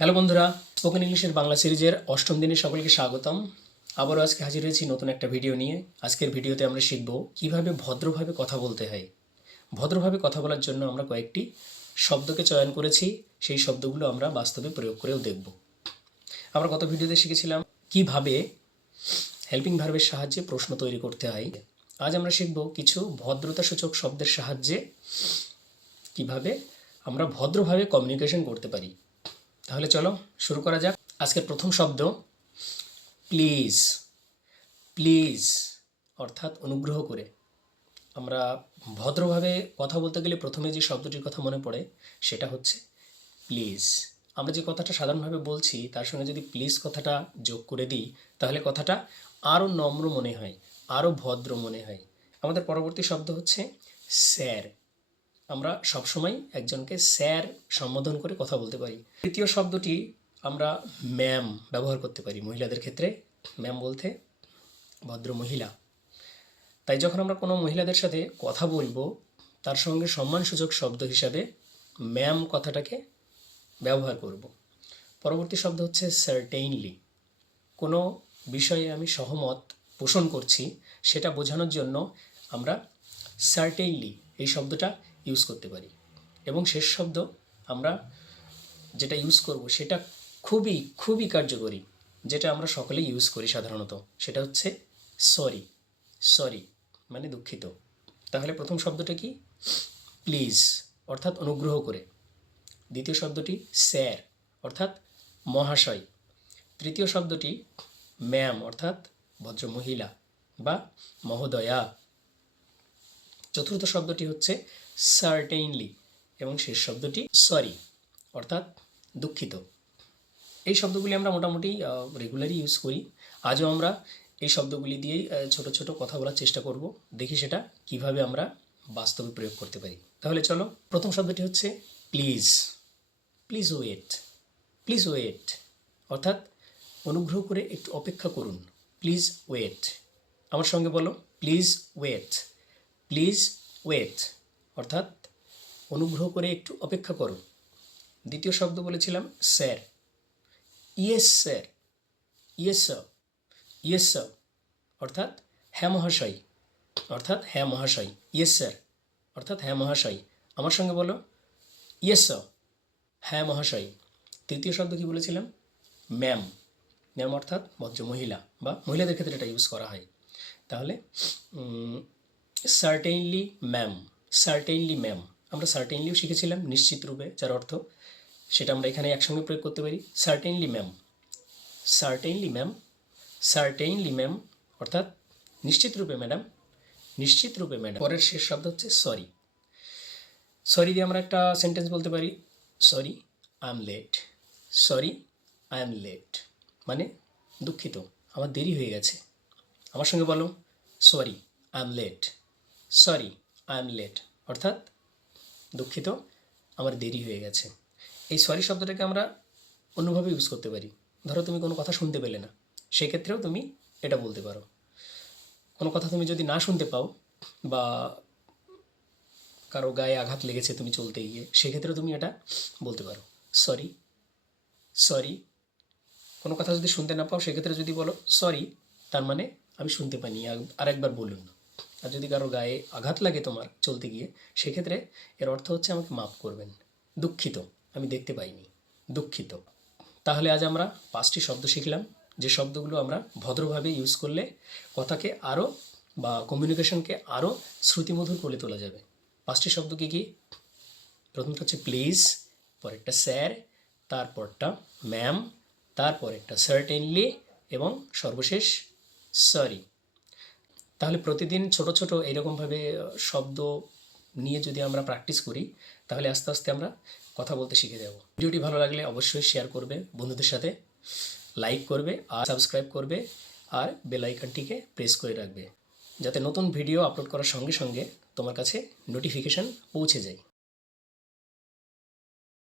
Hello বন্ধুরা, spoken ইংলিশের বাংলা সিরিজের অষ্টম দিনে সকলকে স্বাগতম। আবারও আজকে হাজির হয়েছি নতুন একটা ভিডিও নিয়ে। আজকের ভিডিওতে আমরা শিখব কিভাবে ভদ্রভাবে কথা বলতে হয়। ভদ্রভাবে কথা বলার জন্য আমরা কয়েকটি শব্দকে চয়ন করেছি, সেই শব্দগুলো আমরা বাস্তবে প্রয়োগ করেও দেখব। আমরা গত ভিডিওতে শিখেছিলাম কিভাবে হেল্পিং ভার্বের সাহায্যে প্রশ্ন তৈরি করতে হয়। আজ আমরা শিখব কিছু ভদ্রতাসূচক শব্দের সাহায্যে কিভাবে আমরা ভদ্রভাবে কমিউনিকেশন করতে পারি। তাহলে চলো শুরু করা যাক। আজকের প্রথম শব্দ প্লিজ। প্লিজ অর্থাৎ অনুগ্রহ করে। আমরা ভদ্রভাবে কথা বলতে গেলে প্রথমে যে শব্দটির কথা মনে পড়ে সেটা হচ্ছে প্লিজ। আমরা যে কথাটা সাধারণভাবে বলছি তার সঙ্গে যদি প্লিজ কথাটা যোগ করে দিই তাহলে কথাটা আরও নম্র মনে হয়, আরও ভদ্র মনে হয়। আমাদের পরবর্তী শব্দ হচ্ছে স্যার। আমরা সবসময় একজনকে স্যার সম্বোধন করে কথা বলতে পারি। তৃতীয় শব্দটি আমরা ম্যাম ব্যবহার করতে পারি মহিলাদের ক্ষেত্রে। ম্যাম বলতে ভদ্র মহিলা। তাই যখন আমরা কোনো মহিলাদের সাথে কথা বলবো তার সঙ্গে সম্মানসূচক শব্দ হিসাবে ম্যাম কথাটাকে ব্যবহার করব। পরবর্তী শব্দ হচ্ছে সার্টেইনলি। কোনো বিষয়ে আমি সহমত পোষণ করছি সেটা বোঝানোর জন্য আমরা সার্টেইনলি এই শব্দটা ইউজ করতে পারি। এবং শেষ শব্দ আমরা যেটা ইউজ করব সেটা খুবই খুবই কার্যকরী, যেটা আমরা সকলেই ইউজ করি সাধারণত, সেটা হচ্ছে সরি। সরি মানে দুঃখিত। তাহলে প্রথম শব্দটা কি? প্লিজ অর্থাৎ অনুগ্রহ করে। দ্বিতীয় শব্দটি স্যার অর্থাৎ মহাশয়। তৃতীয় শব্দটি ম্যাম অর্থাৎ ভদ্রমহিলা বা মহোদয়া। চতুর্থ শব্দটি হচ্ছে সার্টেইনলি এবং শেষ শব্দটি সরি অর্থাৎ দুঃখিত। এই শব্দগুলি আমরা মোটামুটি রেগুলারই ইউজ করি। আজও আমরা এই শব্দগুলি দিয়েই ছোট ছোট কথা বলার চেষ্টা করব। দেখি সেটা কিভাবে আমরা বাস্তবে প্রয়োগ করতে পারি। তাহলে চলো, প্রথম শব্দটি হচ্ছে please. Please wait. Please wait অর্থাৎ অনুগ্রহ করে একটু অপেক্ষা করুন। Please wait. আমার সঙ্গে বলো, প্লিজ ওয়েট। প্লিজ ওয়েট অর্থাৎ অনুগ্রহ করে একটু অপেক্ষা করো। দ্বিতীয় শব্দ বলেছিলাম sir. Yes sir. Yes sir. Yes sir অর্থাৎ হ্যাঁ মহাশয়। অর্থাৎ হ্যাঁ মহাশয়। ইয়েস স্যার অর্থাৎ হ্যাঁ মহাশয়। আমার সঙ্গে বলো, ইয়েস স্যার। হ্যাঁ মহাশয়। তৃতীয় শব্দ কি বলেছিলাম? ম্যাম। ম্যাম অর্থাৎ ভদ্র মহিলা বা মহিলাদের ক্ষেত্রে এটা ইউজ করা হয়। তাহলে সার্টেইনলি ম্যাম। সার্টেইনলি ম্যাম। আমরা সার্টেইনলিও শিখেছিলাম নিশ্চিত রূপে, যার অর্থ সেটা আমরা এখানে একসঙ্গে প্রয়োগ করতে পারি। সার্টেইনলি ম্যাম। সার্টেইনলি ম্যাম। সার্টেইনলি ম্যাম অর্থাৎ নিশ্চিত রূপে ম্যাডাম। নিশ্চিত রূপে ম্যাডাম। পরের শেষ শব্দ হচ্ছে সরি। সরি দিয়ে আমরা একটা সেন্টেন্স বলতে পারি, sorry I am late. Sorry I am late মানে দুঃখিত, আমার দেরি হয়ে গেছে। আমার সঙ্গে বলো, sorry I am late. Sorry I am late অর্থাৎ দুঃখিত, আমার দেরি হয়ে গেছে। এই সরি শব্দটাকে আমরা অন্যভাবে ইউজ করতে পারি। ধরো তুমি কোনো কথা শুনতে পেলে না, সেক্ষেত্রেও তুমি এটা বলতে পারো। কোনো কথা তুমি যদি না শুনতে পাও বা কারো গায়ে আঘাত লেগেছে তুমি চলতে গিয়ে, সেক্ষেত্রেও তুমি এটা বলতে পারো, সরি। সরি। কোনো কথা যদি শুনতে না পাও সেক্ষেত্রে যদি বলো সরি, তার মানে আমি শুনতে পাইনি, আরেকবার বলুন। আর যদি কারো গায়ে আঘাত লাগে তোমার চলতে গিয়ে, সেক্ষেত্রে এর অর্থ হচ্ছে আমাকে মাফ করবেন, দুঃখিত, আমি দেখতে পাইনি, দুঃখিত। তাহলে আজ আমরা 5টি শব্দ শিখলাম, যে শব্দগুলো আমরা ভদ্রভাবে ইউজ করলে কথাকে আরও বা কমিউনিকেশনকে আরও শ্রুতিমধুর করে তোলা যাবে। 5টি শব্দ কী কী? প্রথমটা হচ্ছে প্লিজ, পরেরটা স্যার, তারপরটা ম্যাম, তারপর একটা সার্টেনলি এবং সর্বশেষ সরি। তাহলে প্রতিদিন ছোট ছোট এরকমভাবে শব্দ নিয়ে যদি আমরা প্র্যাকটিস করি তাহলে আস্তে আস্তে আমরা কথা বলতে শিখে যাব। ভিডিওটি ভালো লাগলে অবশ্যই শেয়ার করবে বন্ধুদের সাথে, লাইক করবে আর সাবস্ক্রাইব করবে আর বেল আইকনটিকে প্রেস করে রাখবে, যাতে নতুন ভিডিও আপলোড করার সঙ্গে সঙ্গে তোমার কাছে নোটিফিকেশান পৌঁছে যায়।